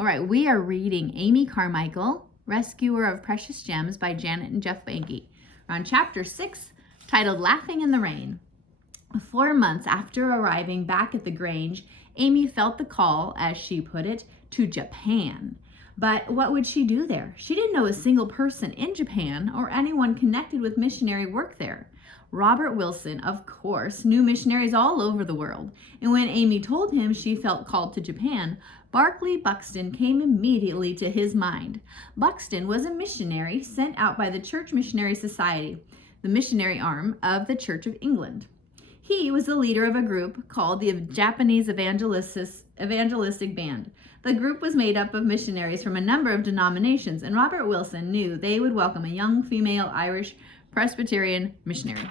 All right, we are reading Amy Carmichael, Rescuer of Precious Gems by Janet and Geoff Benge. We're on chapter 6, titled Laughing in the Rain. 4 months after arriving back at the Grange, Amy felt the call, as she put it, to Japan. But what would she do there? She didn't know a single person in Japan or anyone connected with missionary work there. Robert Wilson, of course, knew missionaries all over the world, and when Amy told him she felt called to Japan, Barclay Buxton came immediately to his mind. Buxton was a missionary sent out by the Church Missionary Society, the missionary arm of the Church of England. He was the leader of a group called the Japanese Evangelistic Band. The group was made up of missionaries from a number of denominations, and Robert Wilson knew they would welcome a young female Irish Presbyterian missionary.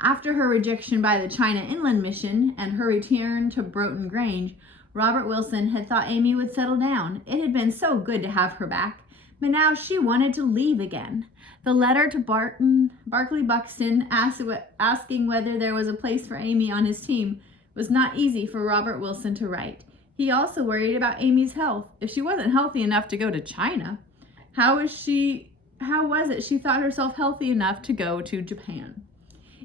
After her rejection by the China Inland Mission and her return to Broughton Grange, Robert Wilson had thought Amy would settle down. It had been so good to have her back, but now she wanted to leave again. The letter to Barclay Buxton asking whether there was a place for Amy on his team was not easy for Robert Wilson to write. He also worried about Amy's health. If she wasn't healthy enough to go to China, how was it she thought herself healthy enough to go to Japan?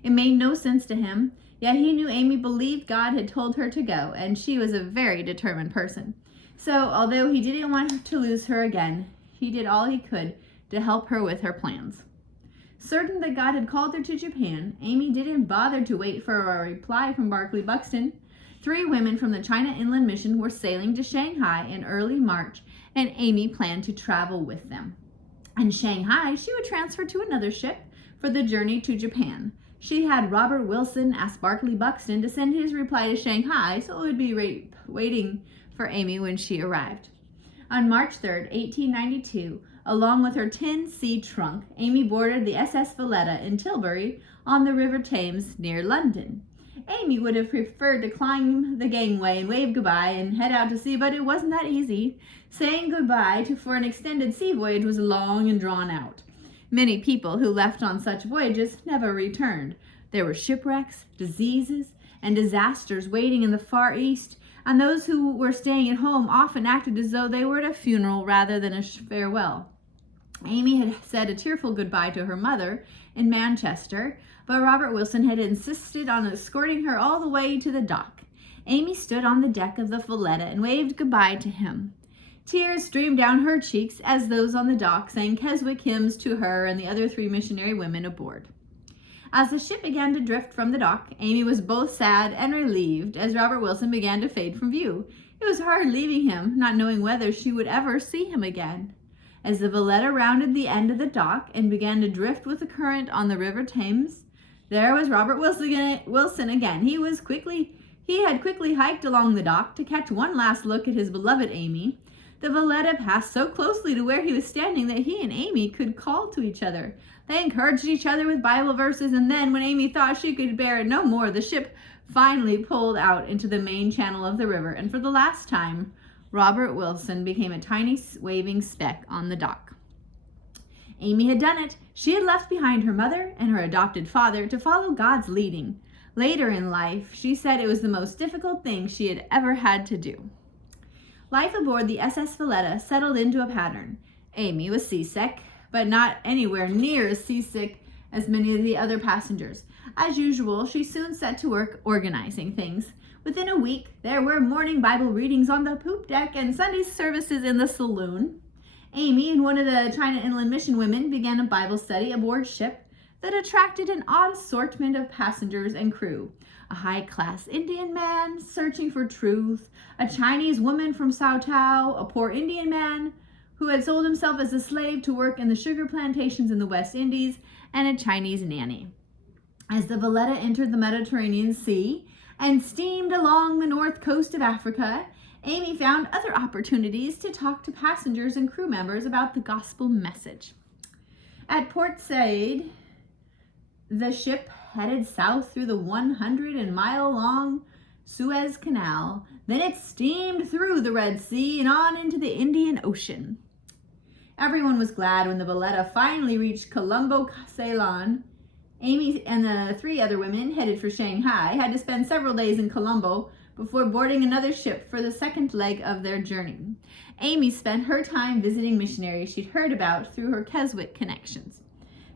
It made no sense to him, yet he knew Amy believed God had told her to go, and she was a very determined person. So, although he didn't want to lose her again, he did all he could to help her with her plans. Certain that God had called her to Japan, Amy didn't bother to wait for a reply from Barclay Buxton. 3 women from the China Inland Mission were sailing to Shanghai in early March, and Amy planned to travel with them. In Shanghai, she would transfer to another ship for the journey to Japan. She had Robert Wilson ask Barclay Buxton to send his reply to Shanghai, so it would be waiting for Amy when she arrived. On March 3rd, 1892, along with her tin sea trunk, Amy boarded the SS Valletta in Tilbury on the River Thames near London. Amy would have preferred to climb the gangway and wave goodbye and head out to sea, but it wasn't that easy. Saying goodbye for an extended sea voyage was long and drawn out. Many people who left on such voyages never returned. There were shipwrecks, diseases, and disasters waiting in the Far East, and those who were staying at home often acted as though they were at a funeral rather than a farewell. Amy had said a tearful goodbye to her mother in Manchester, but Robert Wilson had insisted on escorting her all the way to the dock. Amy stood on the deck of the Valletta and waved goodbye to him. Tears streamed down her cheeks as those on the dock sang Keswick hymns to her and the other 3 missionary women aboard. As the ship began to drift from the dock, Amy was both sad and relieved as Robert Wilson began to fade from view. It was hard leaving him, not knowing whether she would ever see him again. As the Valletta rounded the end of the dock and began to drift with the current on the River Thames, there was Robert Wilson again. He had quickly hiked along the dock to catch one last look at his beloved Amy. The Valletta passed so closely to where he was standing that he and Amy could call to each other. They encouraged each other with Bible verses, and then, when Amy thought she could bear it no more, the ship finally pulled out into the main channel of the river, and for the last time, Robert Wilson became a tiny waving speck on the dock. Amy had done it. She had left behind her mother and her adopted father to follow God's leading. Later in life, she said it was the most difficult thing she had ever had to do. Life aboard the SS Valletta settled into a pattern. Amy was seasick, but not anywhere near as seasick as many of the other passengers. As usual, she soon set to work organizing things. Within a week, there were morning Bible readings on the poop deck and Sunday services in the saloon. Amy and one of the China Inland Mission women began a Bible study aboard ship that attracted an odd assortment of passengers and crew. A high-class Indian man searching for truth, a Chinese woman from Sao Tao, a poor Indian man who had sold himself as a slave to work in the sugar plantations in the West Indies, and a Chinese nanny. As the Valletta entered the Mediterranean Sea and steamed along the north coast of Africa, Amy found other opportunities to talk to passengers and crew members about the gospel message. At Port Said, the ship headed south through the 100-mile-long Suez Canal. Then it steamed through the Red Sea and on into the Indian Ocean. Everyone was glad when the Valletta finally reached Colombo, Ceylon. Amy and the 3 other women, headed for Shanghai, had to spend several days in Colombo before boarding another ship for the second leg of their journey. Amy spent her time visiting missionaries she'd heard about through her Keswick connections.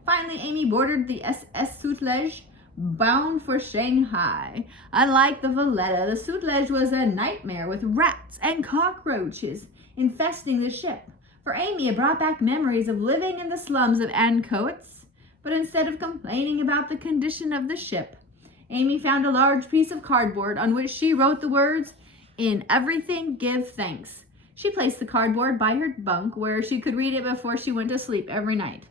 Finally, Amy boarded the SS Sutlej, bound for Shanghai. Unlike the Valletta, the Sutlej was a nightmare with rats and cockroaches infesting the ship. For Amy, it brought back memories of living in the slums of Ancoats. But instead of complaining about the condition of the ship, Amy found a large piece of cardboard on which she wrote the words, "In everything, give thanks." She placed the cardboard by her bunk where she could read it before she went to sleep every night.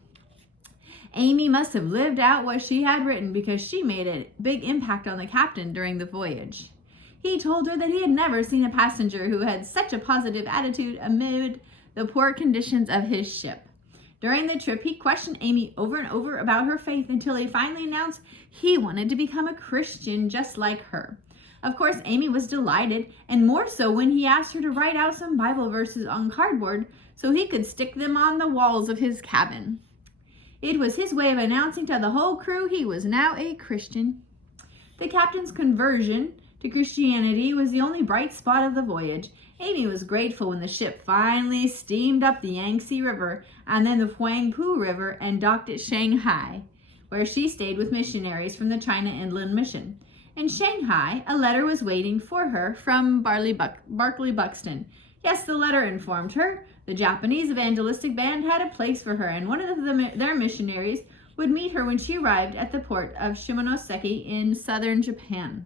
Amy must have lived out what she had written because she made a big impact on the captain during the voyage. He told her that he had never seen a passenger who had such a positive attitude amid the poor conditions of his ship. During the trip, he questioned Amy over and over about her faith until he finally announced he wanted to become a Christian just like her. Of course, Amy was delighted, and more so when he asked her to write out some Bible verses on cardboard so he could stick them on the walls of his cabin. It was his way of announcing to the whole crew he was now a Christian. The captain's conversion to Christianity was the only bright spot of the voyage. Amy was grateful when the ship finally steamed up the Yangtze River and then the Huangpu River and docked at Shanghai, where she stayed with missionaries from the China Inland Mission. In Shanghai, a letter was waiting for her from Barclay Buxton. Yes, the letter informed her the Japanese evangelistic band had a place for her, and one of their missionaries would meet her when she arrived at the port of Shimonoseki in southern Japan.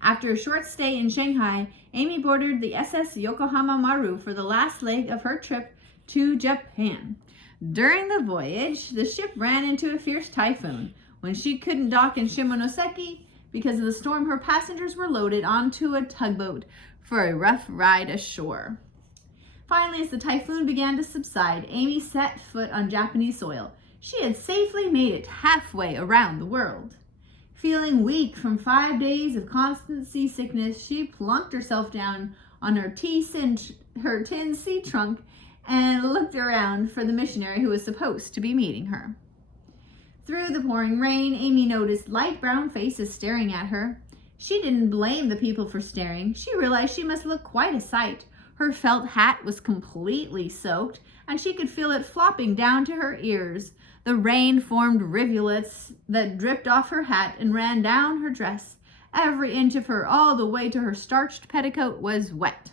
After a short stay in Shanghai, Amy boarded the SS Yokohama Maru for the last leg of her trip to Japan. During the voyage, the ship ran into a fierce typhoon. When she couldn't dock in Shimonoseki because of the storm, her passengers were loaded onto a tugboat for a rough ride ashore. Finally, as the typhoon began to subside, Amy set foot on Japanese soil. She had safely made it halfway around the world. Feeling weak from 5 days of constant seasickness, she plunked herself down on her tin sea trunk and looked around for the missionary who was supposed to be meeting her. Through the pouring rain, Amy noticed light brown faces staring at her. She didn't blame the people for staring. She realized she must look quite a sight. Her felt hat was completely soaked, and she could feel it flopping down to her ears. The rain formed rivulets that dripped off her hat and ran down her dress. Every inch of her, all the way to her starched petticoat, was wet.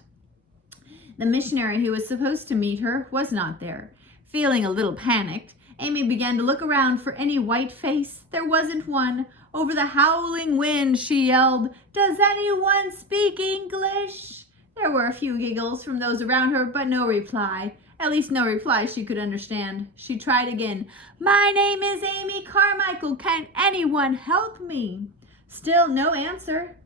The missionary who was supposed to meet her was not there. Feeling a little panicked, Amy began to look around for any white face. There wasn't one. Over the howling wind, she yelled, "Does anyone speak English?" There were a few giggles from those around her, but no reply. At least no reply she could understand. She tried again. "My name is Amy Carmichael. Can anyone help me?" Still no answer.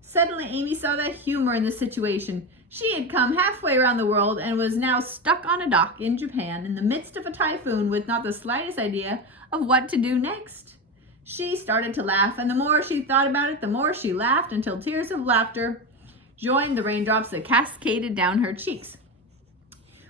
Suddenly, Amy saw the humor in the situation. She had come halfway around the world and was now stuck on a dock in Japan in the midst of a typhoon with not the slightest idea of what to do next. She started to laugh, and the more she thought about it, the more she laughed until tears of laughter joined the raindrops that cascaded down her cheeks.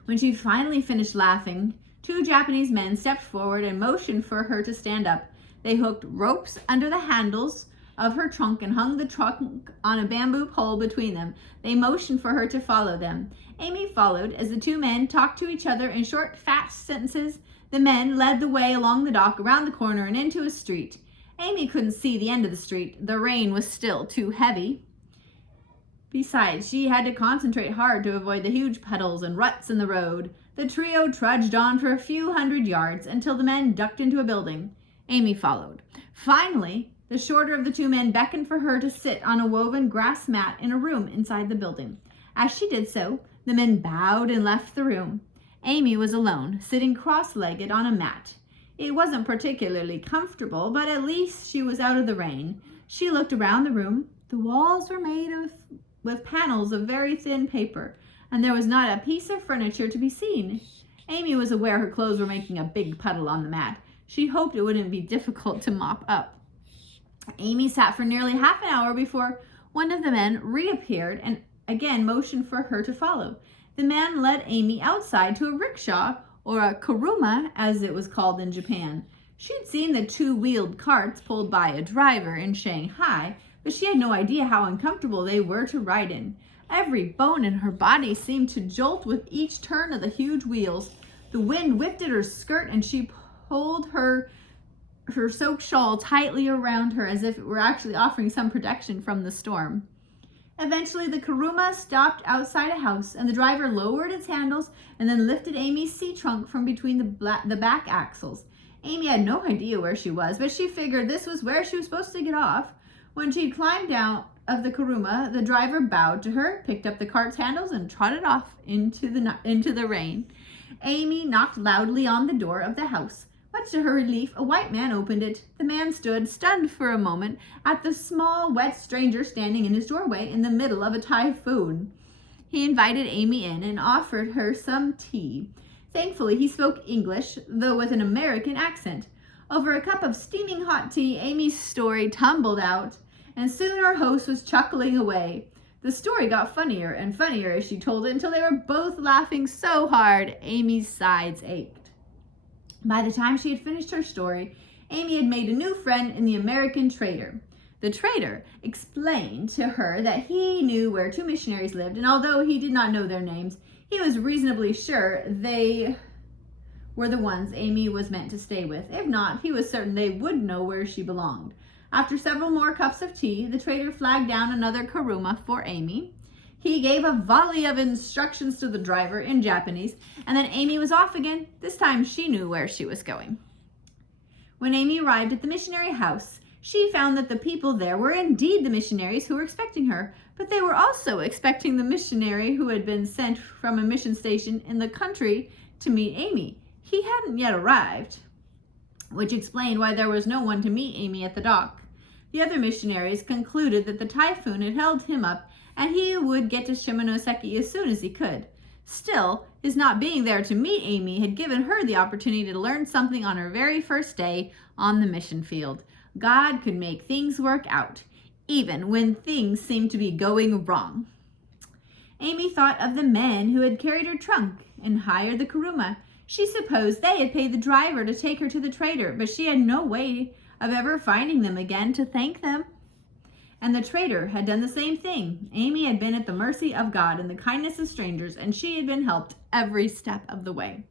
When she finally finished laughing, 2 Japanese men stepped forward and motioned for her to stand up. They hooked ropes under the handles of her trunk and hung the trunk on a bamboo pole between them. They motioned for her to follow them. Amy followed as the 2 men talked to each other in short, fast sentences. The men led the way along the dock, around the corner, and into a street. Amy couldn't see the end of the street. The rain was still too heavy. Besides, she had to concentrate hard to avoid the huge puddles and ruts in the road. The trio trudged on for a few hundred yards until the men ducked into a building. Amy followed. Finally, the shorter of the 2 men beckoned for her to sit on a woven grass mat in a room inside the building. As she did so, the men bowed and left the room. Amy was alone, sitting cross-legged on a mat. It wasn't particularly comfortable, but at least she was out of the rain. She looked around the room. The walls were made with panels of very thin paper, and there was not a piece of furniture to be seen. Amy was aware her clothes were making a big puddle on the mat. She hoped it wouldn't be difficult to mop up. Amy sat for nearly half an hour before one of the men reappeared and again motioned for her to follow. The man led Amy outside to a rickshaw, or a kuruma as it was called in Japan. She'd seen the 2-wheeled carts pulled by a driver in Shanghai, but she had no idea how uncomfortable they were to ride in. Every bone in her body seemed to jolt with each turn of the huge wheels. The wind whipped at her skirt, and she pulled her soaked shawl tightly around her as if it were actually offering some protection from the storm. Eventually, the Kuruma stopped outside a house, and the driver lowered its handles and then lifted Amy's seat trunk from between the back axles. Amy had no idea where she was, but she figured this was where she was supposed to get off. When she climbed out of the Kuruma, the driver bowed to her, picked up the cart's handles, and trotted off into the rain. Amy knocked loudly on the door of the house. Much to her relief, a white man opened it. The man stood, stunned for a moment, at the small, wet stranger standing in his doorway in the middle of a typhoon. He invited Amy in and offered her some tea. Thankfully, he spoke English, though with an American accent. Over a cup of steaming hot tea, Amy's story tumbled out, and soon her host was chuckling away. The story got funnier and funnier as she told it until they were both laughing so hard Amy's sides ached. By the time she had finished her story, Amy had made a new friend in the American trader. The trader explained to her that he knew where 2 missionaries lived, and although he did not know their names, he was reasonably sure they were the ones Amy was meant to stay with. If not, he was certain they would know where she belonged. After several more cups of tea, the trader flagged down another Kuruma for Amy. He gave a volley of instructions to the driver in Japanese, and then Amy was off again. This time she knew where she was going. When Amy arrived at the missionary house, she found that the people there were indeed the missionaries who were expecting her, but they were also expecting the missionary who had been sent from a mission station in the country to meet Amy. He hadn't yet arrived, which explained why there was no one to meet Amy at the dock. The other missionaries concluded that the typhoon had held him up, and he would get to Shimonoseki as soon as he could. Still, his not being there to meet Amy had given her the opportunity to learn something on her very first day on the mission field. God could make things work out, even when things seemed to be going wrong. Amy thought of the men who had carried her trunk and hired the Kuruma. She supposed they had paid the driver to take her to the trader, but she had no way of ever finding them again to thank them. And the trader had done the same thing. Amy had been at the mercy of God and the kindness of strangers, and she had been helped every step of the way.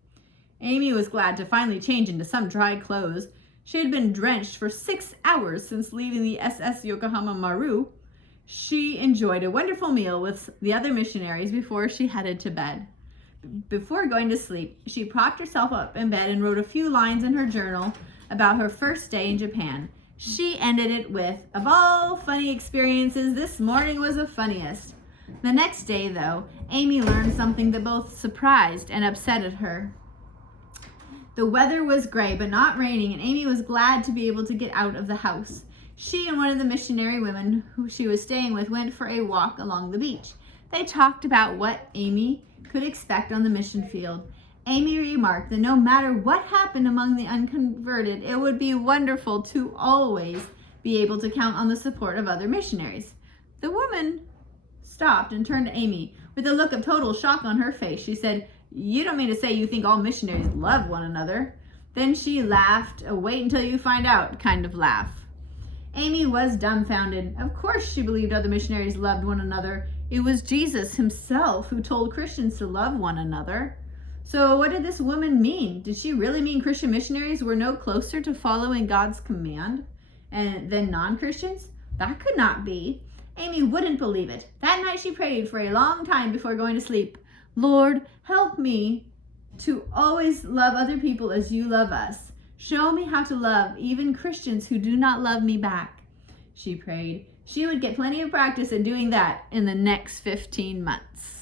Amy was glad to finally change into some dry clothes. She had been drenched for 6 hours since leaving the SS Yokohama Maru. She enjoyed a wonderful meal with the other missionaries before she headed to bed. Before going to sleep, she propped herself up in bed and wrote a few lines in her journal about her first day in Japan. She ended it with, "Of all funny experiences, this morning was the funniest." The next day, though, Amy learned something that both surprised and upset her. The weather was gray but not raining, and Amy was glad to be able to get out of the house. She and one of the missionary women who she was staying with went for a walk along the beach. They talked about what Amy could expect on the mission field. Amy remarked that no matter what happened among the unconverted, it would be wonderful to always be able to count on the support of other missionaries. The woman stopped and turned to Amy. With a look of total shock on her face, she said, "You don't mean to say you think all missionaries love one another?" Then she laughed, a "wait until you find out" kind of laugh. Amy was dumbfounded. Of course she believed other missionaries loved one another. It was Jesus himself who told Christians to love one another. So what did this woman mean? Did she really mean Christian missionaries were no closer to following God's command than non-Christians? That could not be. Amy wouldn't believe it. That night she prayed for a long time before going to sleep. "Lord, help me to always love other people as you love us. Show me how to love even Christians who do not love me back," she prayed. She would get plenty of practice at doing that in the next 15 months.